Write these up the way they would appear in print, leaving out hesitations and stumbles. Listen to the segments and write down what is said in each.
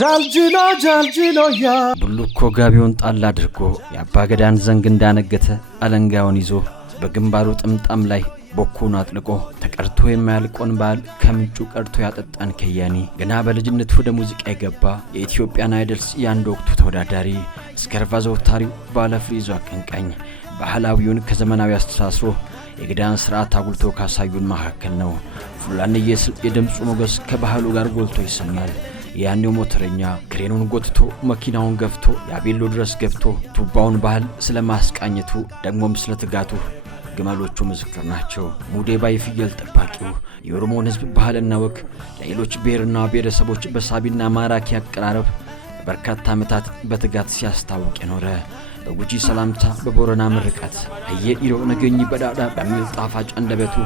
ጃልጅሎ ያ ቡልኮ ጋቢውን ጣል አድርጎ የአባገዳን ዘንግ እንዳነገተ አለንጋውን ይዞ በግንባሩ ጥምጣም ላይ ቦኩን አጥልቆ ተቀርቶ የማያልቆን ባል ከምንጩ ቀርቶ ያጠጣን ከያኒ ገና በልጅነቱ ወደ ሙዚቃ የገባ የኢትዮጵያን አይደልስ ያንድ ወቅቱ ተወዳዳሪ እስከርቫ ዘውታሪው ባለፍሪዞ አቀንቃኝ ባህላዊውን ከዘመናዊ አስተሳስሮ የግዳን ስርዓት አጉልቶ ካሳዩን መካከል ነው። ፉላንዬ የድምጹ ሞገስ ከባህሉ ጋር ጎልቶ ይሰማል። ያኔው ሞተረኛ ክሬኑን ጎትቶ መኪናውን ገፍቶ ያቤሎ ድረስ ገብቶ ቱባውን ባህል ስለማስቃኘቱ ደግሞም ስለትጋቱ ግመሎቹ ምስክር ናቸው። ሙዴ ባይ ፍየል ጠባቂው የኦሮሞን ሕዝብ ባህልና ወግ ለሌሎች ብሔርና ብሔረሰቦች በሳቢና ማራኪ አቀራረብ በርካታ ዓመታት በትጋት ሲያስታውቅ የኖረ በጉጂ ሰላምታ በቦረና ምርቃት አየ ኢሮ ነገኝ በዳዳ በሚል ጣፋጭ አንደበቱ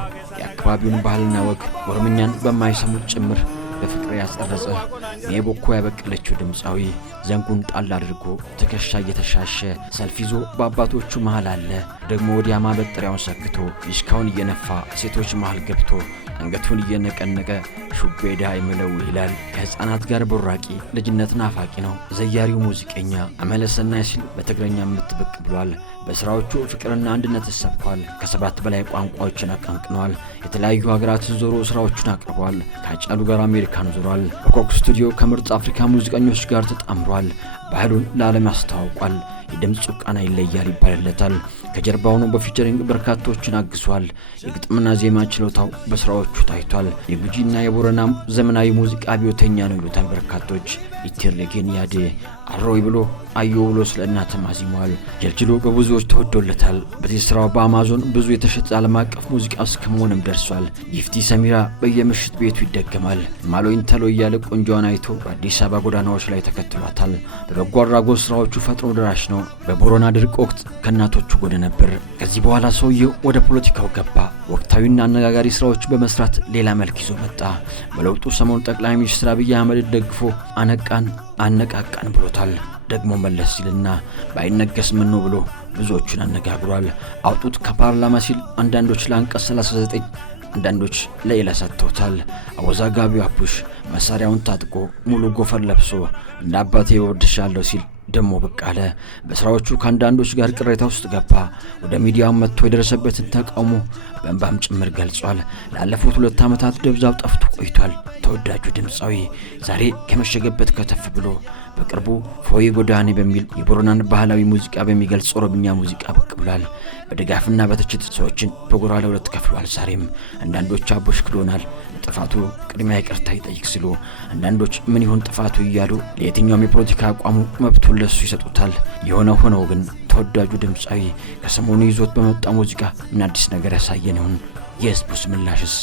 የአካባቢውን ባህልና ወግ ኦሮምኛን በማይሰሙት ጭምር በፍቅር ያጸረጸ የቦኮ ያበቀለችው ድምጻዊ ዘንጉን ጣል አድርጎ ትከሻ እየተሻሸ ሰልፍ ይዞ በአባቶቹ መሃል አለ። ደግሞ ወዲያ ማበጠሪያውን ሰክቶ ይሽካውን እየነፋ ሴቶች መሃል ገብቶ አንገቱን እየነቀነቀ ሹቤዳ አይመለው ይላል። ከህፃናት ጋር ቦራቂ ልጅነት ናፋቂ ነው። ዘያሪው ሙዚቀኛ አመለሰናይ ሲል በትግረኛ ምትብቅ ብሏል። በስራዎቹ ፍቅርና አንድነት ተሰብኳል። ከ7 በላይ ቋንቋዎችን አቀንቅኗል። የተለያዩ ሀገራትን ዞሮ ስራዎቹን አቅርቧል። ከአጫሉ ጋር አሜሪካን ዞሯል። በኮክ ስቱዲዮ ከምርጥ አፍሪካ ሙዚቀኞች ጋር ተጣምሯል። ባህሉን ለዓለም ያስተዋውቋል። የድምጹ ቃና ይለያል ይባልለታል። ከጀርባው ነው በፊቸሪንግ በርካቶችን አግሷል። የግጥምና ዜማ ችሎታው በስራዎቹ ታይቷል። የጉጂና የቦረና ዘመናዊ ሙዚቃ ቢዮተኛ ነው ይሉታል በርካቶች። ኢቴርሌጌን ያዴ አሮይ ብሎ አዮ ብሎ ስለእናተ ማዚሟል። ጀልጅሎ በብዙዎች ተወዶለታል። በዚህ ስራው በአማዞን ብዙ የተሸጠ ዓለም አቀፍ ሙዚቃ እስከመሆንም ደርሷል። ጊፍቲ ሰሚራ በየምሽት ቤቱ ይደገማል። ማሎይን ተሎ እያለ ቆንጆዋን አይቶ በአዲስ አበባ ጎዳናዎች ላይ ተከትሏታል። በበጎ አድራጎት ስራዎቹ ፈጥኖ ደራሽ ነው። በቦረና ድርቅ ወቅት ከእናቶቹ ጎን ነበር። ከዚህ በኋላ ሰውየው ወደ ፖለቲካው ገባ። ወቅታዊና አነጋጋሪ ስራዎች በመስራት ሌላ መልክ ይዞ መጣ። በለውጡ ሰሞን ጠቅላይ ሚኒስትር አብይ አህመድ ደግፎ አነቃቃን ብሎታል። ደግሞ መለስ ሲልና ባይነገስ ምን ነው ብሎ ብዙዎቹን አነጋግሯል። አውጡት ከፓርላማ ሲል አንዳንዶች ለአንቀጽ 39 አንዳንዶች ለሌላ ሰጥተውታል። አወዛጋቢው አቡሽ መሳሪያውን ታጥቆ ሙሉ ጎፈር ለብሶ እንደ አባቴ ወድሻለሁ ሲል ደሞ ብቅ አለ። በስራዎቹ ከአንዳንዶች ጋር ቅሬታ ውስጥ ገባ። ወደ ሚዲያው መጥቶ የደረሰበትን ተቃውሞ በእንባም ጭምር ገልጿል። ላለፉት 2 ዓመታት ደብዛው ጠፍቶ ቆይቷል። ተወዳጁ ድምጻዊ ዛሬ ከመሸገበት ከተፍ ብሎ በቅርቡ ፎይ ጎዳኔ በሚል የቦረናን ባህላዊ ሙዚቃ በሚገልጽ ኦሮምኛ ሙዚቃ ብቅ ብሏል። በድጋፍና በትችት ሰዎችን በጎራ ለሁለት ከፍሏል። ዛሬም አንዳንዶች አቦሽ ክዶናል ጥፋቱ ቅድሚያ ይቅርታ ይጠይቅ ሲሉ፣ አንዳንዶች ምን ይሁን ጥፋቱ እያሉ ለየትኛውም የፖለቲካ አቋሙ መብቱን ለሱ ይሰጡታል። የሆነ ሆኖ ግን ተወዳጁ ድምጻዊ ከሰሞኑ ይዞት በመጣ ሙዚቃ ምን አዲስ ነገር ያሳየን ይሆን? የህዝቡስ ምላሽስ?